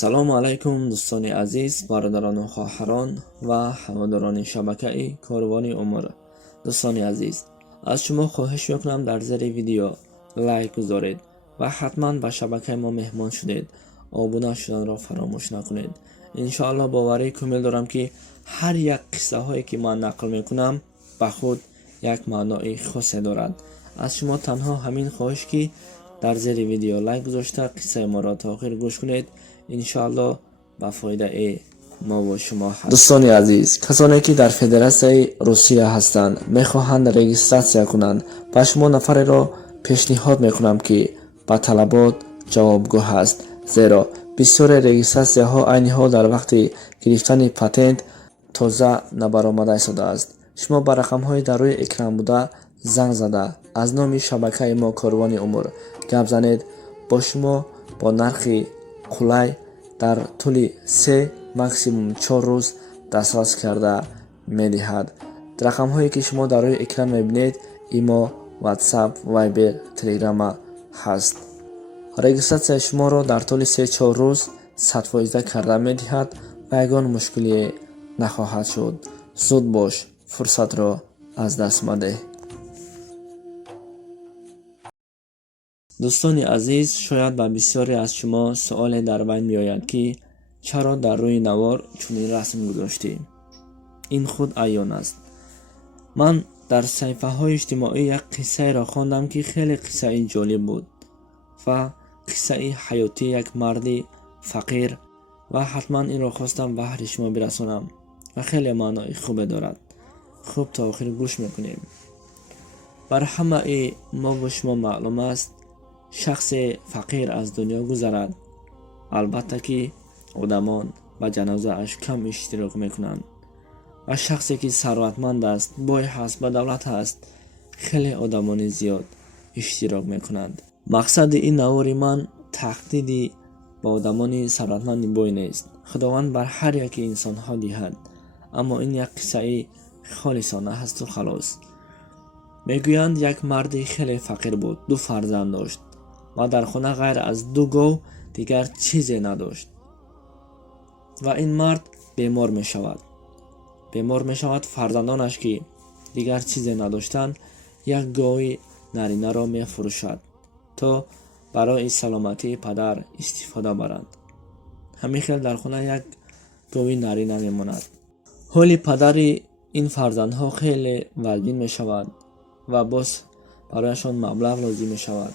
салому алайкум дӯстони азиз, бародарону хоҳарон ва ҳаводорони шабакаи Корвони Умр. Дӯстони азиз, аз шумо хоҳиш мекунам дар зери видео лайк гузоред ва ҳатман ба шабакаи мо меҳмон шудед. Обуна шуданро фаромӯш накунед. Иншоалло боварӣ комил дорам ки ҳар як қиссаҳое ки ман нақл мекунам ба худ як маънои хосе дорад. аз шумо танҳо ҳамин хоҳиш ки дар зери видео лайк гузошта қиссаи моро то охир гӯш кунед. иншоалло ба фоидаи мо ва шумо ҳаст. дӯстони азиз, касоне ки дар Федератсияи Русия ҳастанд мехоҳанд регистратсия кунанд, ба шумо нафареро пешниҳод мекунам ки ба талабот ҷавобгӯ ҳаст, зеро бисёре регистратсияҳо айни ҳол дар вақти гирифтани патент тоза набаромада истодааст. шумо ба рақамҳои дар рӯи экран буда занг зада аз номи шабакаи мо Корвони Умр гап занед. бо шумо бо нархи қулай дар тӯли 3 максимум 4 рӯз дастрас карда медиҳад. рақамҳое ки шумо дар рӯи экран мебинед имо, ватсап, вайбер, телеграма ҳаст. регистратсияи шуморо дар тӯли 3-4 рӯз 100% карда медиҳад ва ягон мушкилие нахоҳад шуд. зуд бош, фурсатро аз даст надеҳ. дӯстони азиз, шояд ба бисёре аз шумо суоле дар байн меояд ки чаро дар рӯи навор чунин расм гузоштӣ. ин худ аён аст. ман дар саҳифаҳои иҷтимоӣ як қиссаеро хондам ки хеле қиссаи ҷолиб буд ва қиссаи ҳаёти як марди фақир ва ҳатман инро хостам баҳри шумо бирасонам ва хеле маънои хубе дорад. хуб, то охир гӯш мекунем. бар ҳамаи мо ва шумо маълум аст, шахсе фақир аз дунё гузарад, албатта ки одамон ба ҷанозааш кам иштирок мекунанд ва шахсе ки сарватманд аст, бой ҳаст, ба давлат ҳаст, хеле одамони зиёд иштирок мекунанд. мақсади ин навори ман таҳдиди ба одамони сарватманди бой нест. худованд бар ҳар яки инсонҳо диҳад, аммо ин як қиссаи холисона ҳасту халос. мегӯянд як марди хеле фақир буд, 2 фарзанд дошт ва дар хона ғайр аз 2 гов дигар чизе надошт. ва ин мард бемор мешавад. фарзандонаш ки дигар чизе надоштанд, як гови наринаро мефурӯшад то барои саломатии падар истифода баранд. ҳамин хел дар хона як гови нарина мемонад. ҳоли падари ин фарзандҳо хеле валбин мешавад ва боз барояшон маблағ лозим мешавад.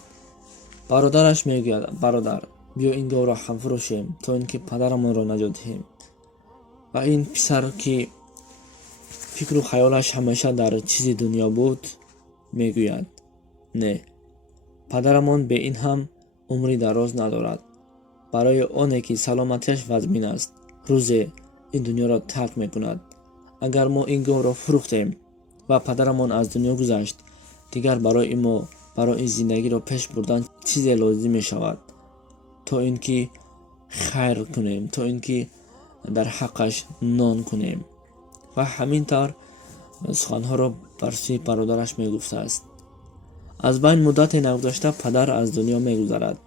бародараш мегӯяд: бародар, биё ин говро ҳам фурӯшем, то ин ки падарамонро наҷот диҳем. ва ин писар ки фикру хаёлаш ҳамеша дар чизи дунё буд, мегӯяд: не, падарамон бе ин ҳам умри дароз надорад. барои оне ки саломатиаш вазмин аст, рӯзе ин дунёро тарк мекунад. агар мо ин говро фурӯхтем ва падарамон аз дунё гузашт, дигар барои мо барои зиндагиро пеш бурдан чизе лозим мешавад, то ин ки хайр кунем, то ин ки дар ҳаққаш нон кунем. ва ҳамин тавр суханҳоро бар сӯи бародараш мегуфтааст. аз байн муддате нагузашта падар аз дунё мегузарад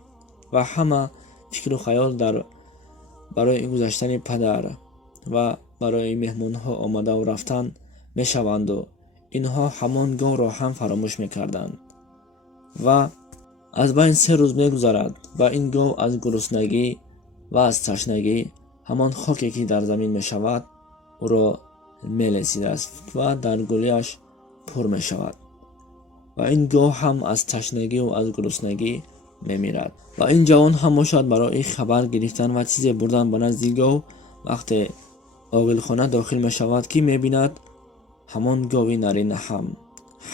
ва ҳама фикру хаёл барои гузаштани падар ва барои меҳмонҳо омадаvu рафтан мешаванду инҳо ҳамон говро ҳам фаромӯш мекарданд. ва аз байн 3 рӯз мегузарад ва ин гов аз гуруснагӣ ва аз ташнагӣ ҳамон хоке ки дар замин мешавад ӯро мелесидааст ва дар гӯлияш пур мешавад. ва ин гов ҳам аз ташнагиву аз гуруснагӣ мемирад. ва ин ҷавон ҳам бошад барои хабар гирифтан ва чизе бурдан ба назди гов вақте оғилхона дохил мешавад, ки мебинад ҳамон гови нарина ҳам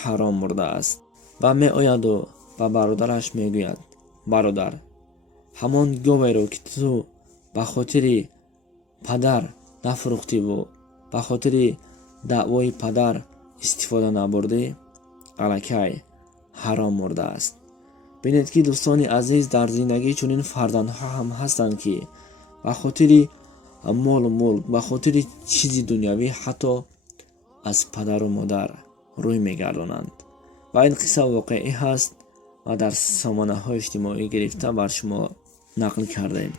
ҳаром мурдааст. ва меояду ба бародараш мегӯяд: бародар, ҳамон говеро ки ту ба хотири падар нафурӯхтиву ба хотири даъвои падар истифода набурдӣ, алакай ҳаром мурдааст. бинед ки дӯстони азиз, дар зиндагӣ чунин фарзандҳо ҳам ҳастанд ки ба хотири молу мулк, ба хотири чизи дунявӣ ҳатто аз падару модар рӯй мегардонанд. ва ин қисса воқеӣ ҳаст ва дар сомонаҳои иҷтимоӣ гирифта бар шумо нақл кардем.